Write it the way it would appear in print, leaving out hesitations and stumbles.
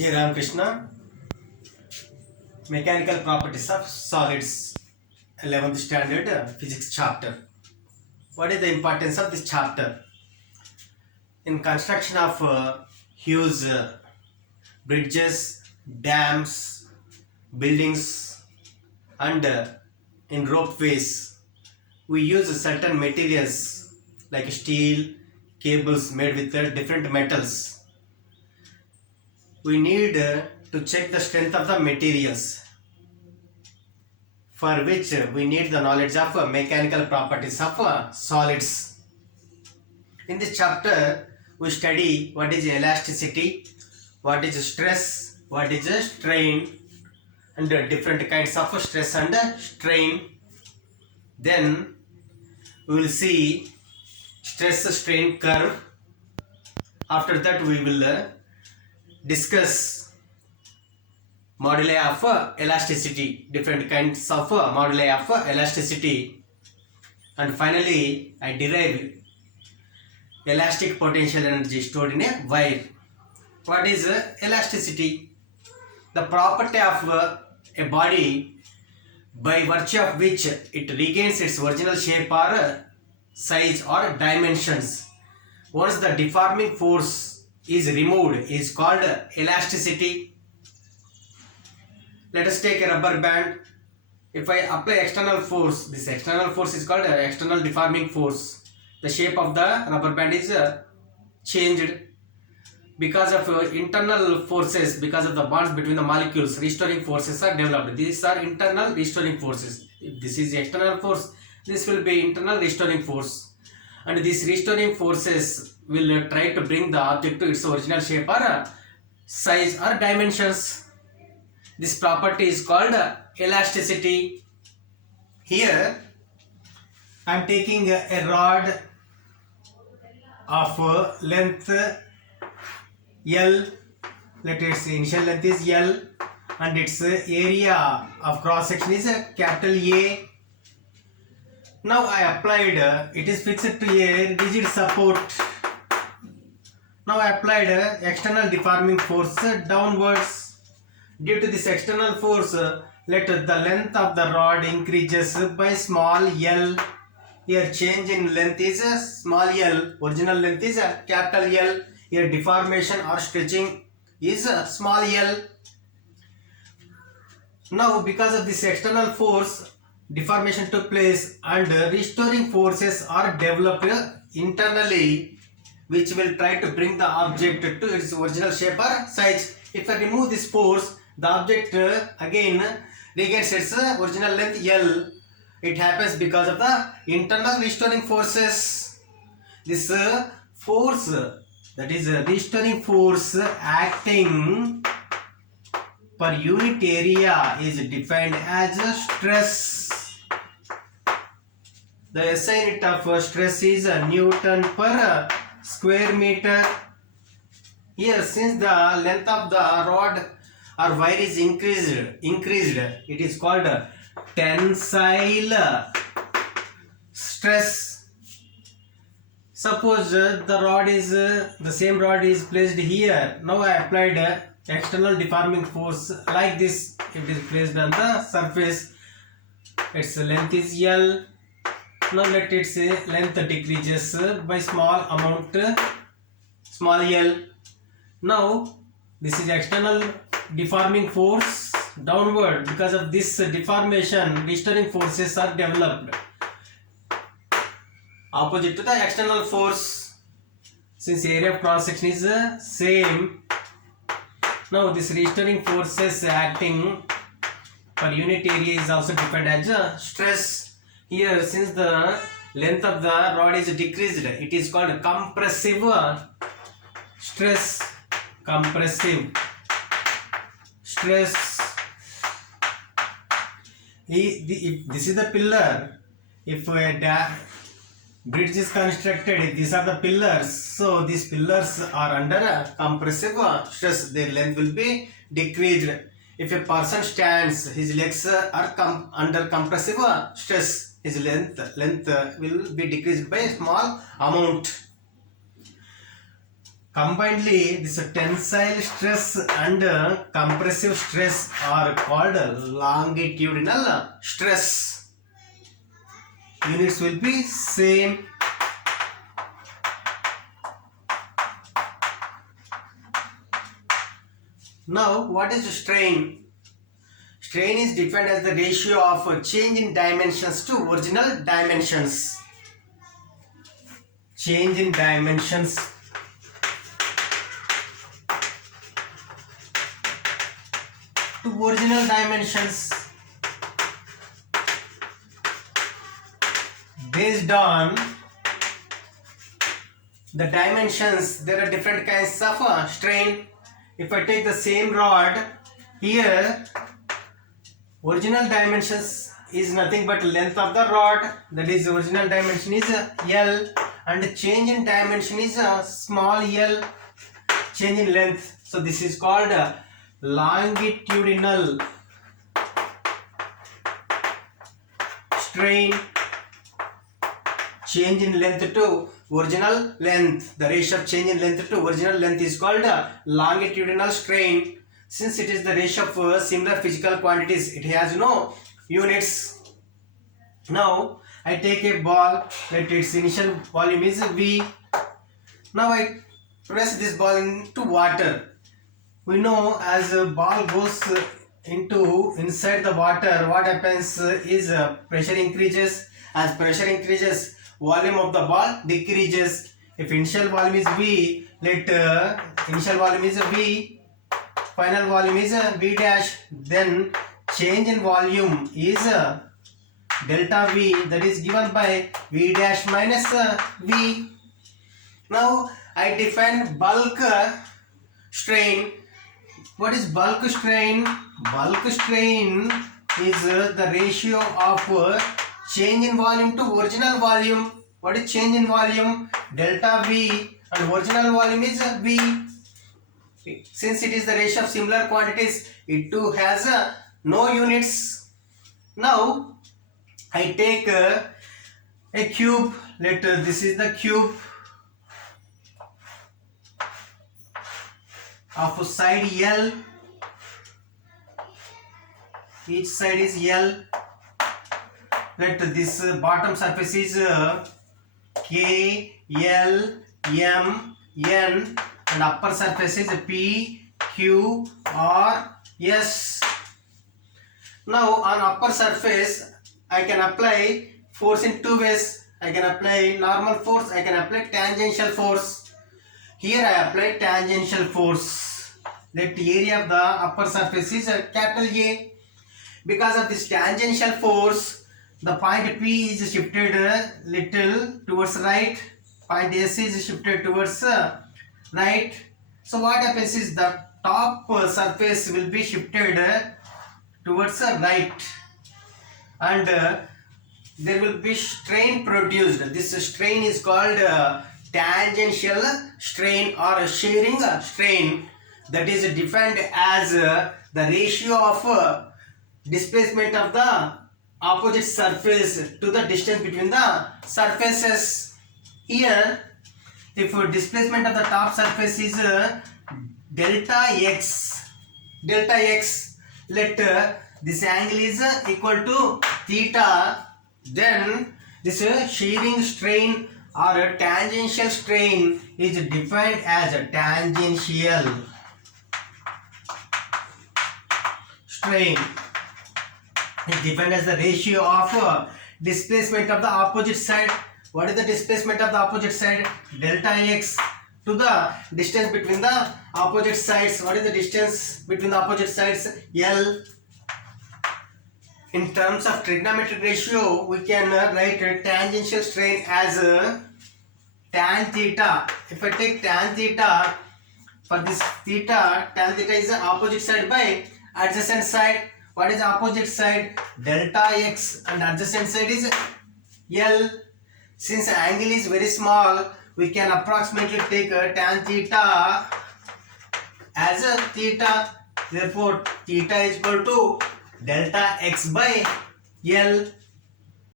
J. Ramakrishna, Mechanical Properties of Solids, 11th Standard Physics chapter. What is the importance of this chapter? In construction of huge bridges, dams, buildings, and in ropeways, we use certain materials like steel, cables made with different metals. We need to check the strength of the materials, for which we need the knowledge of mechanical properties of solids. In this chapter, we study what is elasticity, what is stress, what is strain, and different kinds of stress and strain. Then we will see stress strain curve. After that, we will discuss moduli of elasticity, different kinds of moduli of elasticity, and finally I derive elastic potential energy stored in a wire. What is elasticity? The property of a body by virtue of which it regains its original shape or size or dimensions once the deforming force is removed is called elasticity. Let us take a rubber band. If I apply external force, this external force is called external deforming force. The shape of the rubber band is changed because of internal forces, because of the bonds between the molecules. Restoring forces are developed. These are internal restoring forces. If this is external force, this will be internal restoring force, and these restoring forces will try to bring the object to its original shape or size or dimensions. This property is called elasticity. Here I am taking a rod of length L. Let its initial length is L, and its area of cross section is capital A. Now I applied, it is fixed to a rigid support. Now I applied external deforming force downwards. Due to this external force, let the length of the rod increases by small l. Here change in length is small l, original length is capital L. Here deformation or stretching is small l. Now because of this external force, deformation took place and restoring forces are developed internally, which will try to bring the object to its original shape or size. If I remove this force, the object again regains its original length L. It happens because of the internal restoring forces. This force, that is restoring force acting per unit area, is defined as stress. The SI unit of stress is Newton per square meter. Here, since the length of the rod or wire is increased, it is called tensile stress. Suppose the rod is the same rod is placed here. Now I applied external deforming force like this. It is placed on the surface. Its length is L. Now let its length decreases by small amount, small l. Now this is external deforming force downward. Because of this deformation, restoring forces are developed opposite to the external force. Since area of cross section is same, now this restoring forces acting per unit area is also defined as stress. Here, since the length of the rod is decreased, it is called compressive stress. Compressive stress. If this is the pillar, if a bridge is constructed, if these are the pillars, so these pillars are under compressive stress. Their length will be decreased. If a person stands, his legs are under compressive stress. His length will be decreased by a small amount. Combinedly, this tensile stress and compressive stress are called longitudinal stress. Units will be same. Now, what is strain? Strain is defined as the ratio of change in dimensions to original dimensions. Change in dimensions to original dimensions based on the dimensions. There are different kinds of strain. If I take the same rod, here original dimensions is nothing but length of the rod, that is original dimension is L, and change in dimension is small l, change in length. So this is called longitudinal strain. Change in length to original length, the ratio of change in length to original length is called longitudinal strain. Since it is the ratio of similar physical quantities, it has no units. Now I take a ball, let its initial volume is V. Now I press this ball into water. We know as a ball goes into inside the water, what happens is pressure increases. As pressure increases, volume of the ball decreases. If initial volume is V, let initial volume is V, final volume is V dash, then change in volume is delta V, that is given by V dash minus V. Now I define bulk strain. What is bulk strain? Bulk strain is the ratio of change in volume to original volume. What is change in volume? Delta V, and original volume is V. Since it is the ratio of similar quantities, it too has no units. Now I take a cube. Let this is the cube of side L. Each side is L. Let this bottom surface is K, L, M, N, and upper surface is P, Q, R, S. Now on upper surface, I can apply force in two ways. I can apply normal force, I can apply tangential force. Here I apply tangential force. Let the area of the upper surface is capital A. Because of this tangential force, the point P is shifted a little towards right, point S is shifted towards right. So what happens is the top surface will be shifted towards right, and there will be strain produced. This strain is called tangential strain or shearing strain, that is defined as the ratio of displacement of the opposite surface to the distance between the surfaces. Here, if displacement of the top surface is delta x, let this angle is equal to theta, then this shearing strain or tangential strain is defined as a tangential strain. Is defined as the ratio of displacement of the opposite side. What is the displacement of the opposite side? Delta x to the distance between the opposite sides. What is the distance between the opposite sides? L. In terms of trigonometric ratio, we can write tangential strain as tan theta. If I take tan theta, for this theta, tan theta is the opposite side by adjacent side. What is opposite side? Delta x, and adjacent side is L. Since angle is very small, we can approximately take tan theta as a theta. Therefore, theta is equal to delta x by L.